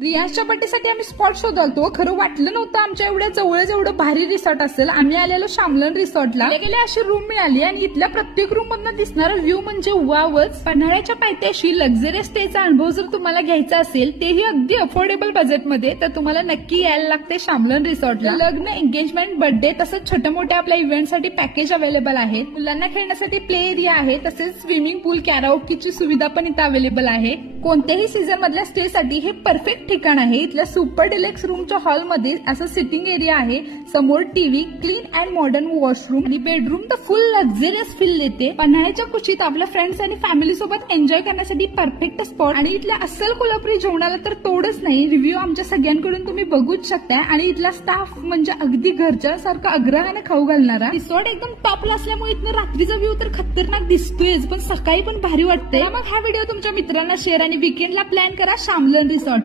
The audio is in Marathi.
रियाजच्या बर्थडेसाठी आम्ही स्पॉट शोधलतो. खरं वाटलं नव्हतं आमच्या एवढ्या जवळच एवढं भारी रिसॉर्ट असेल. आम्ही आलेलो शामलन रिसॉर्टला. गेले अशी रूम मिळाली आणि इथल्या प्रत्येक रूम मधनं दिसणारा व्ह्यू म्हणजे वावच. पन्हाळ्याच्या पायथ्याशी लक्झरियस स्टेचा अनुभव जर तुम्हाला घ्यायचा असेल तेही अगदी अफोर्डेबल बजेटमध्ये, तर तुम्हाला नक्की यायला लागते शामलन रिसॉर्टला. लग्न, एंगेजमेंट, बर्थडे तसंच छोट्या मोठ्या आपल्या इव्हेंटसाठी पॅकेज अवेलेबल आहे. मुलांना खेळण्यासाठी प्ले एरिया आहे, तसेच स्विमिंग पूल, कॅराओकेची सुविधा पण इथं अवेलेबल आहे. कोणत्याही सीझन मधल्या स्टे साठी हे परफेक्ट ठिकाण आहे. इथल्या सुपर डिलेक्स रूमच्या हॉलमध्ये असं सिटिंग एरिया आहे, समोर TV, clean and modern washroom आणि बेडरूम तर फुल लक्झरियस फील देते. पन्हाळ्याच्या कुशीत आपल्या फ्रेंड्स आणि फॅमिली सोबत एन्जॉय करण्यासाठी परफेक्ट स्पॉट. आणि इथल्या अस्सल कोल्हापुरी जेवणाला तर तोडच नाही. रिव्ह्यू आमच्या सगळ्यांकडून तुम्ही बघूच शकता. आणि इथला स्टाफ म्हणजे अगदी घरच्या सारखं आग्रहाने खाऊ घालणारा. रिसॉर्ट एकदम टॉपला असल्यामुळे इथनं रात्रीचा व्ह्यू तर खतरनाक दिसतोयच, पण सकाळी पण भारी वाटतंय. मग हा व्हिडिओ तुमच्या मित्रांना शेअर आणि वीकेंडला प्लॅन करा शामलन रिसॉर्ट.